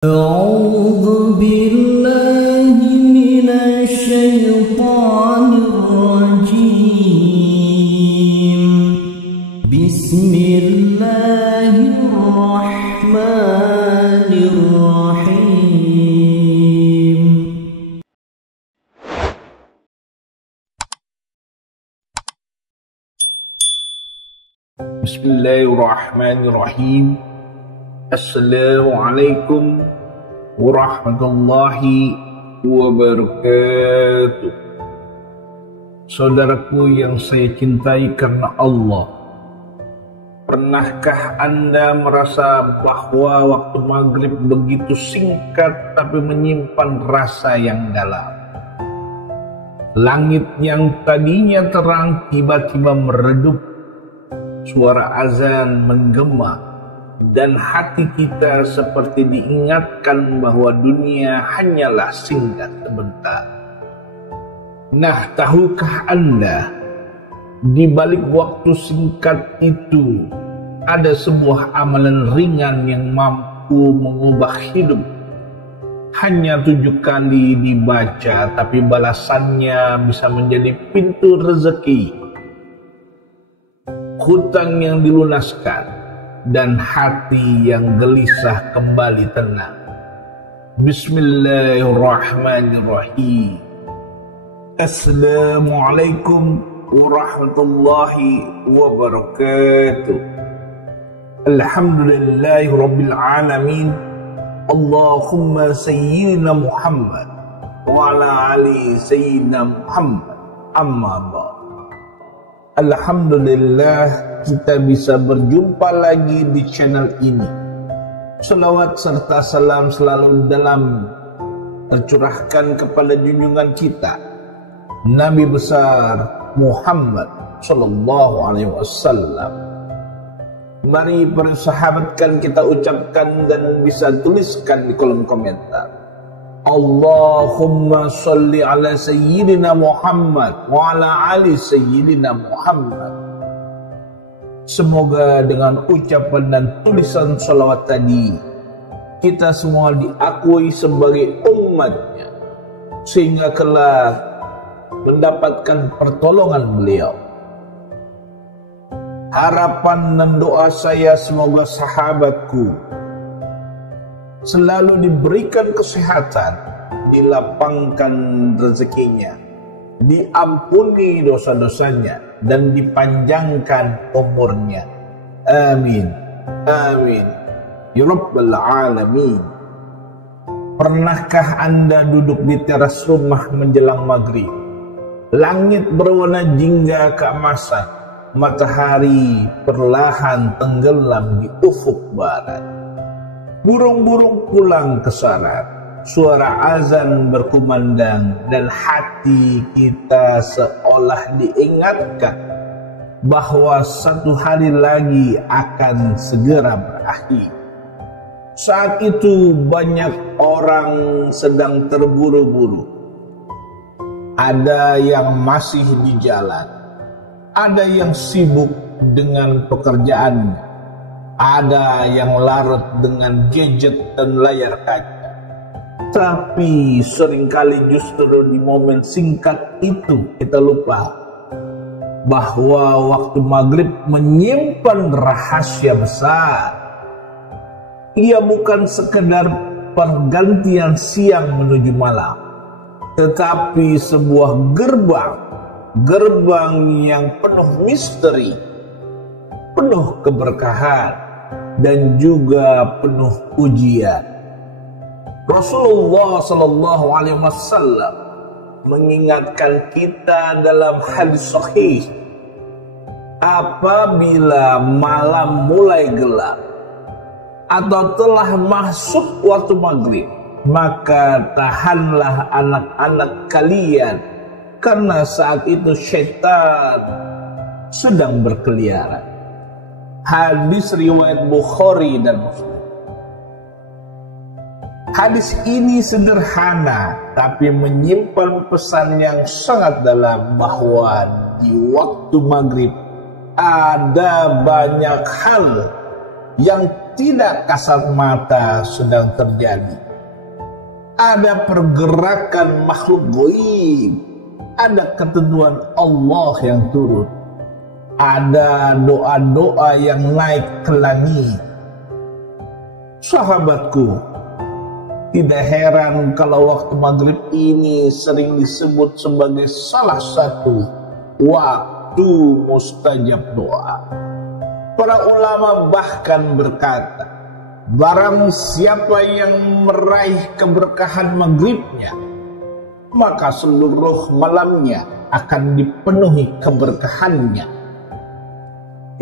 أعوذ بالله من الشيطان الرجيم. بسم الله الرحمن الرحيم. Bismillahirrahmanirrahim. Assalamualaikum warahmatullahi wabarakatuh. Saudaraku yang saya cintai karena Allah, pernahkah Anda merasa bahwa waktu maghrib begitu singkat tapi menyimpan rasa yang dalam? Langit yang tadinya terang tiba-tiba meredup, suara azan menggema, dan hati kita seperti diingatkan bahwa dunia hanyalah singkat sebentar. Nah, tahukah Anda, di balik waktu singkat itu ada sebuah amalan ringan yang mampu mengubah hidup. Hanya 7 kali dibaca, tapi balasannya bisa menjadi pintu rezeki, hutang yang dilunaskan, dan hati yang gelisah kembali tenang. Bismillahirrahmanirrahim. Assalamualaikum warahmatullahi wabarakatuh. Alhamdulillahi rabbil alamin. Allahumma sayyidina Muhammad wa ala ali sayyidina Muhammad. Amma ba'd. Alhamdulillah, kita bisa berjumpa lagi di channel ini. Salawat serta salam selalu dalam tercurahkan kepada junjungan kita, Nabi besar Muhammad Sallallahu Alaihi Wasallam. Mari para sahabat, kan kita ucapkan dan bisa tuliskan di kolom komentar: Allahumma salli ala sayyidina Muhammad wa ala ali sayyidina Muhammad. Semoga dengan ucapan dan tulisan salawat tadi, kita semua diakui sebagai umatnya, sehingga kelak mendapatkan pertolongan beliau. Harapan dan doa saya, semoga sahabatku selalu diberikan kesehatan, dilapangkan rezekinya, diampuni dosa-dosanya, dan dipanjangkan umurnya. Amin. Amin. Ya Rabbal Alamin. Pernahkah Anda duduk di teras rumah menjelang maghrib? Langit berwarna jingga keemasan, matahari perlahan tenggelam di ufuk barat. Burung-burung pulang ke sarang, suara azan berkumandang, dan hati kita seolah diingatkan bahwa satu hari lagi akan segera berakhir. Saat itu banyak orang sedang terburu-buru. Ada yang masih di jalan, ada yang sibuk dengan pekerjaannya, ada yang larut dengan gadget dan layar kaca. Tapi seringkali justru di momen singkat itu kita lupa bahwa waktu maghrib menyimpan rahasia besar. Ia bukan sekedar pergantian siang menuju malam, tetapi sebuah gerbang yang penuh misteri, penuh keberkahan, dan juga penuh ujian. Rasulullah Sallallahu Alaihi Wasallam mengingatkan kita dalam hadis sahih, apabila malam mulai gelap atau telah masuk waktu maghrib, maka tahanlah anak-anak kalian, karena saat itu syaitan sedang berkeliaran. Hadis riwayat Bukhari dan Muslim. Hadis ini sederhana tapi menyimpan pesan yang sangat dalam, bahwa di waktu maghrib ada banyak hal yang tidak kasat mata sedang terjadi. Ada pergerakan makhluk gaib, ada ketentuan Allah yang turun, ada doa-doa yang naik ke langit. Sahabatku, tidak heran kalau waktu maghrib ini sering disebut sebagai salah satu waktu mustajab doa. Para ulama bahkan berkata, barang siapa yang meraih keberkahan maghribnya, maka seluruh malamnya akan dipenuhi keberkahannya.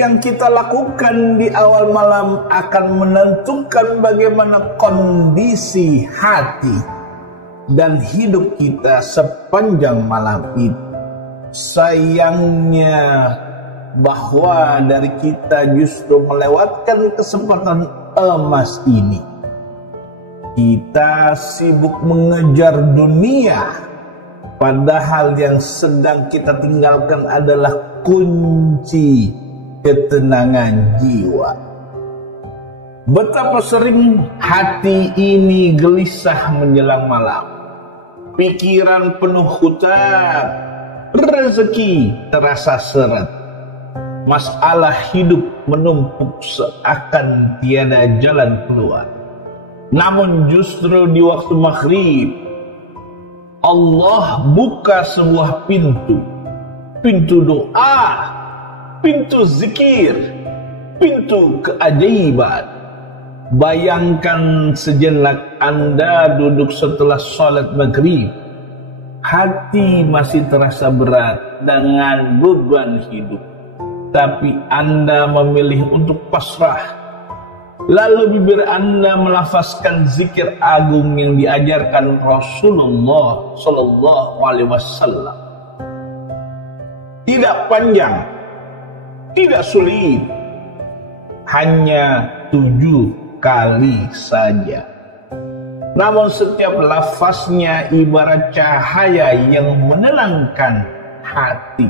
Yang kita lakukan di awal malam akan menentukan bagaimana kondisi hati dan hidup kita sepanjang malam itu. Sayangnya bahwa dari kita justru melewatkan kesempatan emas ini. Kita sibuk mengejar dunia, padahal yang sedang kita tinggalkan adalah kunci ketenangan jiwa. Betapa sering hati ini gelisah menjelang malam. Pikiran penuh hutang, rezeki terasa seret. Masalah hidup menumpuk seakan tiada jalan keluar. Namun justru di waktu maghrib Allah buka sebuah pintu doa, pintu zikir, pintu keajaiban. Bayangkan sejenak Anda duduk setelah sholat maghrib, hati masih terasa berat dengan beban hidup, tapi Anda memilih untuk pasrah. Lalu bibir Anda melafazkan zikir agung yang diajarkan Rasulullah Sallallahu Alaihi Wasallam. Tidak panjang, tidak sulit, hanya 7 kali saja. Namun setiap lafaznya ibarat cahaya yang menenangkan hati.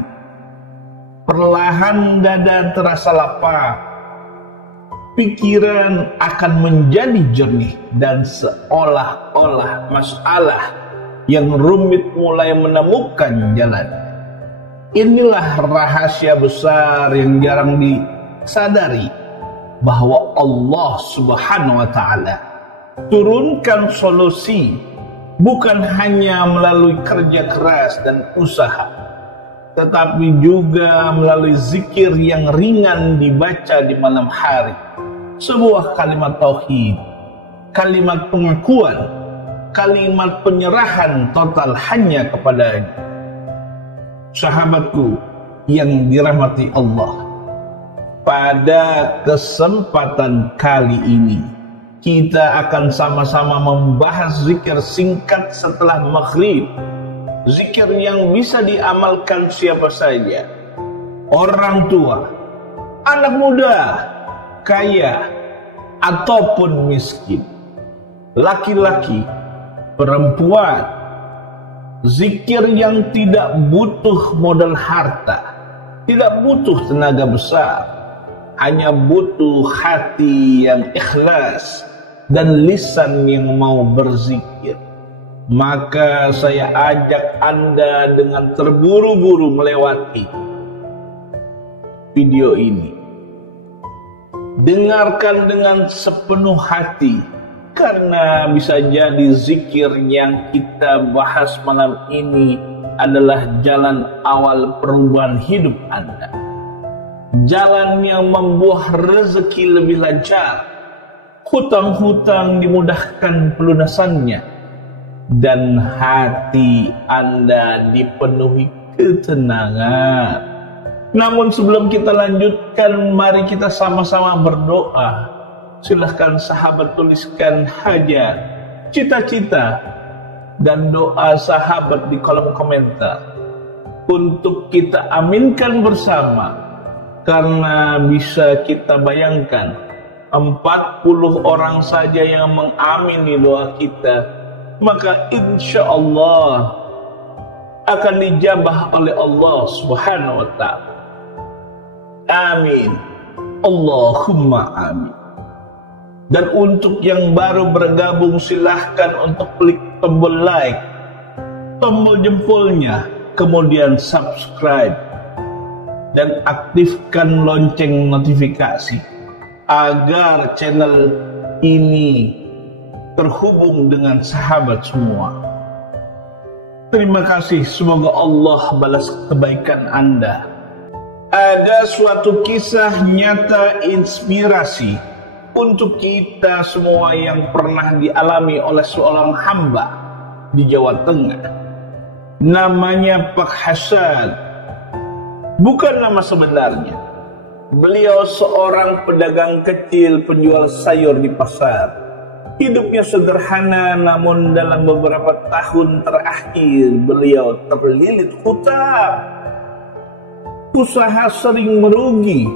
Perlahan dada terasa lapang, pikiran akan menjadi jernih, dan seolah-olah masalah yang rumit mulai menemukan jalan. Inilah rahasia besar yang jarang disadari, bahwa Allah Subhanahu wa Ta'ala turunkan solusi bukan hanya melalui kerja keras dan usaha, tetapi juga melalui zikir yang ringan dibaca di malam hari. Sebuah kalimat tauhid, kalimat pengakuan, kalimat penyerahan total hanya kepadanya. Sahabatku yang dirahmati Allah, pada kesempatan kali ini kita akan sama-sama membahas zikir singkat setelah maghrib. Zikir yang bisa diamalkan siapa saja, orang tua, anak muda, kaya, ataupun miskin, laki-laki, perempuan. Zikir yang tidak butuh modal harta, tidak butuh tenaga besar, hanya butuh hati yang ikhlas dan lisan yang mau berzikir. Maka saya ajak Anda dengan terburu-buru melewati video ini. Dengarkan dengan sepenuh hati, karena bisa jadi zikir yang kita bahas malam ini adalah jalan awal perubahan hidup Anda. Jalan yang membuah rezeki lebih lancar, hutang-hutang dimudahkan pelunasannya, dan hati Anda dipenuhi ketenangan. Namun sebelum kita lanjutkan, mari kita sama-sama berdoa. Silahkan sahabat tuliskan hajat, cita-cita, dan doa sahabat di kolom komentar untuk kita aminkan bersama. Karena bisa kita bayangkan 40 orang saja yang mengamini doa kita, maka insya Allah akan dijabah oleh Allah Subhanahu wa Ta'ala. Amin. Allahumma amin. Dan untuk yang baru bergabung, silahkan untuk klik tombol like, tombol jempolnya, kemudian subscribe, dan aktifkan lonceng notifikasi agar channel ini terhubung dengan sahabat semua. Terima kasih, semoga Allah balas kebaikan Anda. Ada suatu kisah nyata inspirasi untuk kita semua yang pernah dialami oleh seorang hamba di Jawa Tengah. Namanya Pak Hasan. Bukan nama sebenarnya. Beliau seorang pedagang kecil penjual sayur di pasar. Hidupnya sederhana, namun dalam beberapa tahun terakhir beliau terlilit hutang. Usaha sering merugi,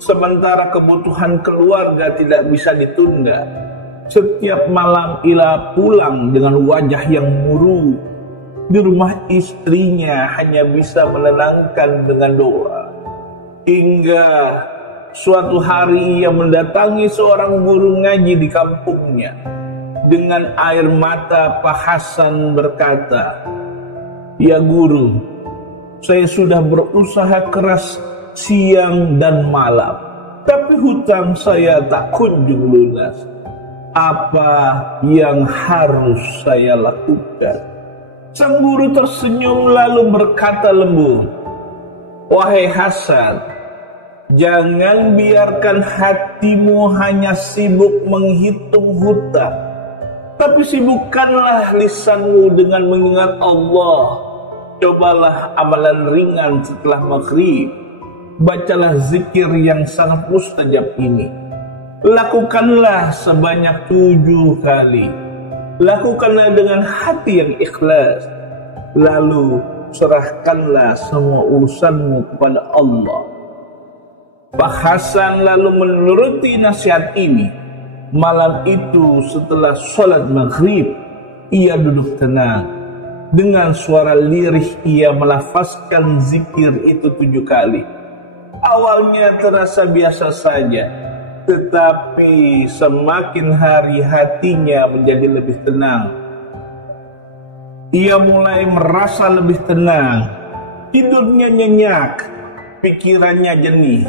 sementara kebutuhan keluarga tidak bisa ditunda. Setiap malam ia pulang dengan wajah yang murung. Di rumah istrinya hanya bisa menenangkan dengan doa. Hingga suatu hari ia mendatangi seorang guru ngaji di kampungnya. Dengan air mata Pak Hasan berkata, "Ya guru, saya sudah berusaha keras siang dan malam, tapi hutang saya tak kunjung lunas. Apa yang harus saya lakukan?" Sang guru tersenyum lalu berkata lembut, "Wahai Hasan, jangan biarkan hatimu hanya sibuk menghitung hutang, tapi sibukkanlah lisanmu dengan mengingat Allah. Cobalah amalan ringan setelah maghrib. Bacalah zikir yang sangat mustajab ini. Lakukanlah sebanyak 7 kali. Lakukanlah dengan hati yang ikhlas. Lalu serahkanlah semua urusanmu kepada Allah." Pak Hasan lalu menuruti nasihat ini. Malam itu setelah sholat maghrib, ia duduk tenang. Dengan suara lirih ia melafazkan zikir itu 7 kali. Awalnya terasa biasa saja, tetapi semakin hari hatinya menjadi lebih tenang. Ia mulai merasa lebih tenang, tidurnya nyenyak, pikirannya jernih.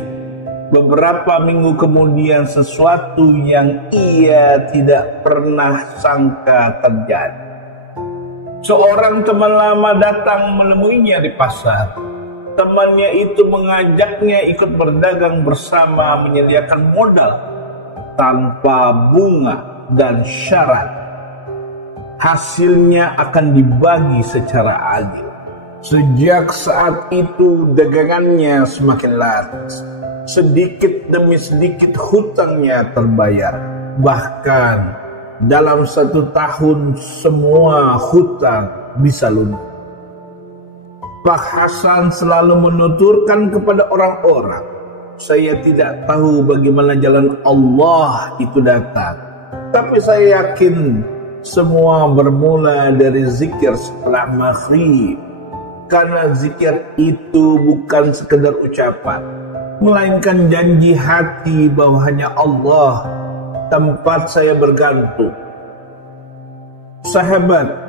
Beberapa minggu kemudian sesuatu yang ia tidak pernah sangka terjadi. Seorang teman lama datang menemuinya di pasar. Temannya itu mengajaknya ikut berdagang bersama, menyediakan modal tanpa bunga dan syarat. Hasilnya akan dibagi secara adil. Sejak saat itu dagangannya semakin laris. Sedikit demi sedikit hutangnya terbayar. Bahkan dalam 1 tahun semua hutang bisa lunas. Pak Hasan selalu menuturkan kepada orang-orang, "Saya tidak tahu bagaimana jalan Allah itu datang, tapi saya yakin semua bermula dari zikir setelah maghrib. Karena zikir itu bukan sekedar ucapan, melainkan janji hati bahwa hanya Allah tempat saya bergantung." Sahabat,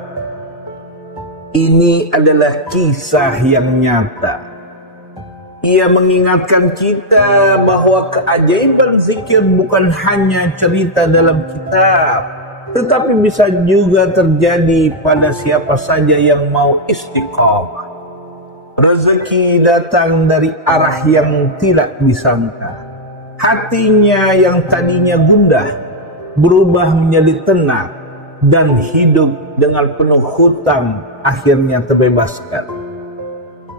ini adalah kisah yang nyata. Ia mengingatkan kita bahwa keajaiban zikir bukan hanya cerita dalam kitab, tetapi bisa juga terjadi pada siapa saja yang mau istiqomah. Rezeki datang dari arah yang tidak disangka. Hatinya yang tadinya gundah berubah menjadi tenang, dan hidup dengan penuh hutang akhirnya terbebaskan.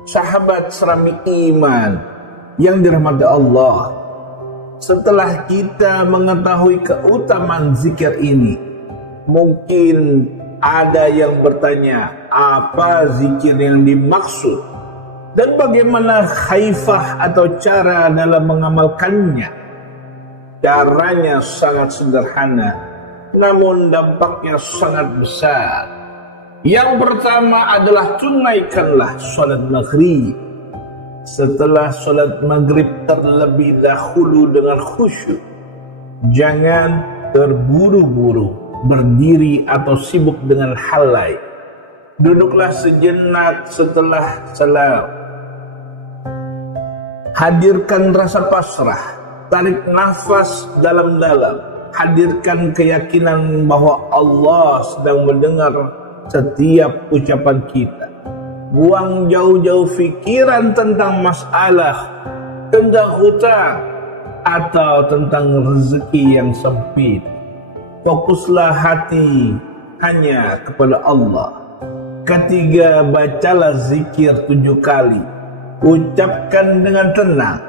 Sahabat serami iman yang dirahmati Allah, setelah kita mengetahui keutamaan zikir ini, mungkin ada yang bertanya, apa zikir yang dimaksud dan bagaimana khaifah atau cara dalam mengamalkannya. Caranya sangat sederhana, namun dampaknya sangat besar. Yang pertama adalah tunaikanlah sholat maghrib. Setelah sholat maghrib terlebih dahulu dengan khusyuk. Jangan terburu-buru berdiri atau sibuk dengan hal lain. Duduklah sejenak setelah salam. Hadirkan rasa pasrah, tarik nafas dalam-dalam, hadirkan keyakinan bahwa Allah sedang mendengar setiap ucapan kita. Buang jauh-jauh pikiran tentang masalah, tentang hutang, atau tentang rezeki yang sempit. Fokuslah hati hanya kepada Allah. Ketiga, bacalah zikir 7 kali. Ucapkan dengan tenang.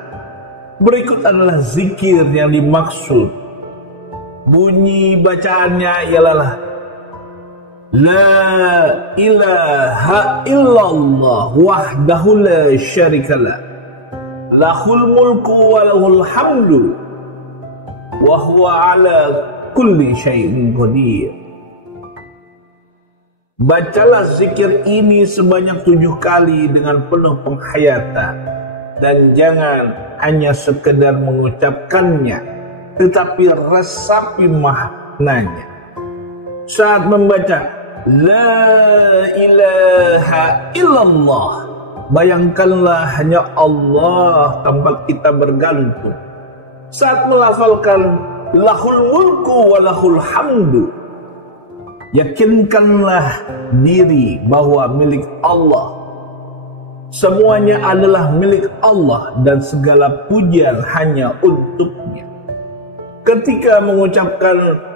Berikut adalah zikir yang dimaksud. Bunyi bacaannya ialah La ilaha illallah wahdahu la syarikalah, lahul mulku wa lahul hamdu wa huwa ala kulli syai'in qadir. Bacalah zikir ini sebanyak 7 kali dengan penuh penghayatan, dan jangan hanya sekedar mengucapkannya, tetapi resapi maknanya. Saat membaca La ilaha illallah, bayangkanlah hanya Allah tempat kita bergantung. Saat melafalkan lahul mulku wa lahul hamdu, yakinkanlah diri bahwa milik Allah. Semuanya adalah milik Allah dan segala pujian hanya untuknya. Ketika mengucapkan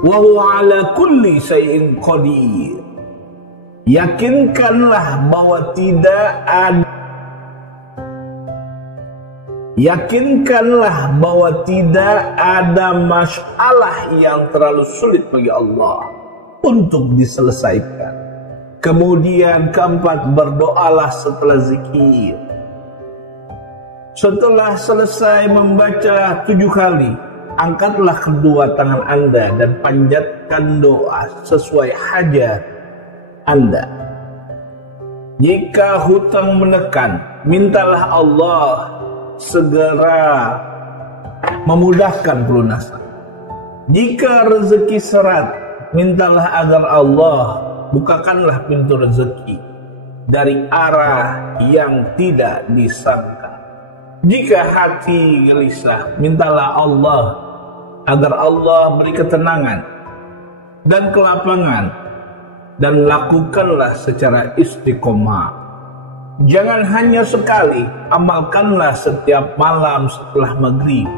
wa huwa ala kulli syai'in qadir, yakinkanlah bahwa tidak ada masalah yang terlalu sulit bagi Allah untuk diselesaikan. Kemudian keempat, berdoalah setelah zikir. Setelah selesai membaca 7 kali, angkatlah kedua tangan Anda dan panjatkan doa sesuai hajat Anda. Jika hutang menekan, mintalah Allah segera memudahkan pelunasan. Jika rezeki seret, mintalah agar Allah bukakanlah pintu rezeki dari arah yang tidak disangka. Jika hati gelisah, mintalah Allah agar Allah beri ketenangan dan kelapangan, dan lakukanlah secara istiqomah. Jangan hanya sekali, amalkanlah setiap malam setelah maghrib.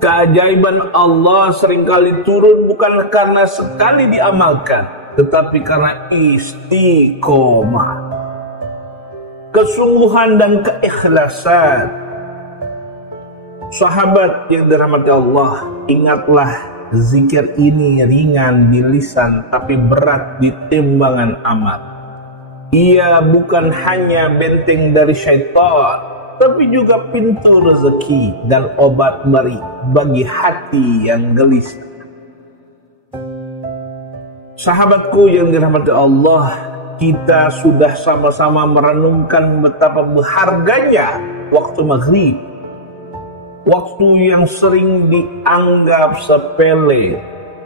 Keajaiban Allah seringkali turun bukan karena sekali diamalkan, tetapi karena istiqomah, kesungguhan dan keikhlasan. Sahabat yang dirahmati Allah, ingatlah zikir ini ringan di lisan tapi berat di timbangan amal. Ia bukan hanya benteng dari syaitan, tapi juga pintu rezeki dan obat bagi hati yang gelisah. Sahabatku yang dirahmati Allah, kita sudah sama-sama merenungkan betapa berharganya waktu maghrib. Waktu yang sering dianggap sepele,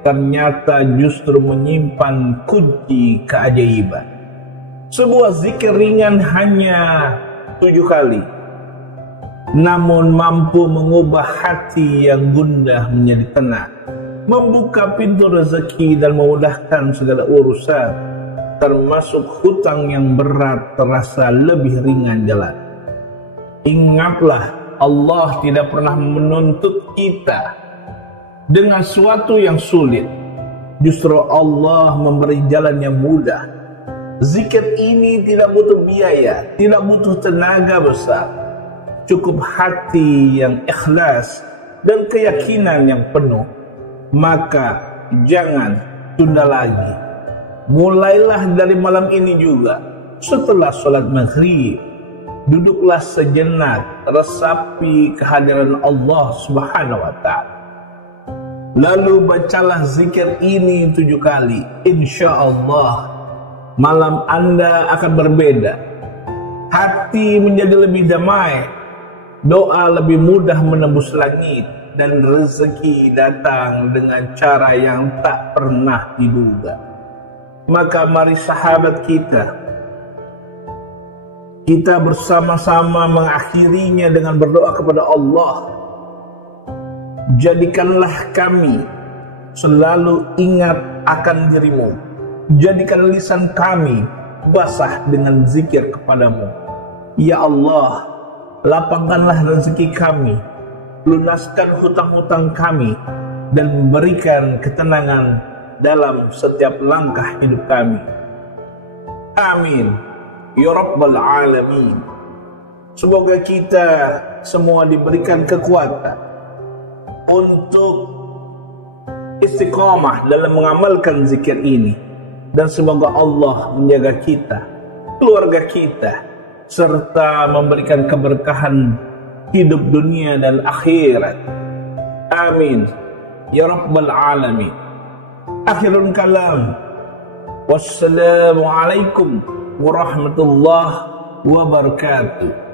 ternyata justru menyimpan kunci keajaiban. Sebuah zikir ringan hanya 7 kali, namun mampu mengubah hati yang gundah menjadi tenang, membuka pintu rezeki dan memudahkan segala urusan, termasuk hutang yang berat terasa lebih ringan jalan. Ingatlah, Allah tidak pernah menuntut kita dengan sesuatu yang sulit. Justru Allah memberi jalan yang mudah. Zikir ini tidak butuh biaya, tidak butuh tenaga besar. Cukup hati yang ikhlas dan keyakinan yang penuh. Maka jangan tunda lagi. Mulailah dari malam ini juga. Setelah sholat maghrib, duduklah sejenak, resapi kehadiran Allah Subhanahu wa ta'ala. Lalu bacalah zikir ini 7 kali. Insya Allah malam Anda akan berbeda. Hati menjadi lebih damai, doa lebih mudah menembus langit, dan rezeki datang dengan cara yang tak pernah diduga. Maka mari sahabat kita bersama-sama mengakhirinya dengan berdoa kepada Allah. Jadikanlah kami selalu ingat akan dirimu. Jadikan lisan kami basah dengan zikir kepadamu. Ya Allah, lapangkanlah rezeki kami, lunaskan hutang-hutang kami, dan berikan ketenangan dalam setiap langkah hidup kami. Amin ya Rabbal Alamin. Semoga kita semua diberikan kekuatan untuk istiqamah dalam mengamalkan zikir ini, dan semoga Allah menjaga kita, keluarga kita, serta memberikan keberkahan hidup dunia dan akhirat. Amin ya Rabbal Alamin. Akhirul kalam, wassalamualaikum warahmatullahi wabarakatuh.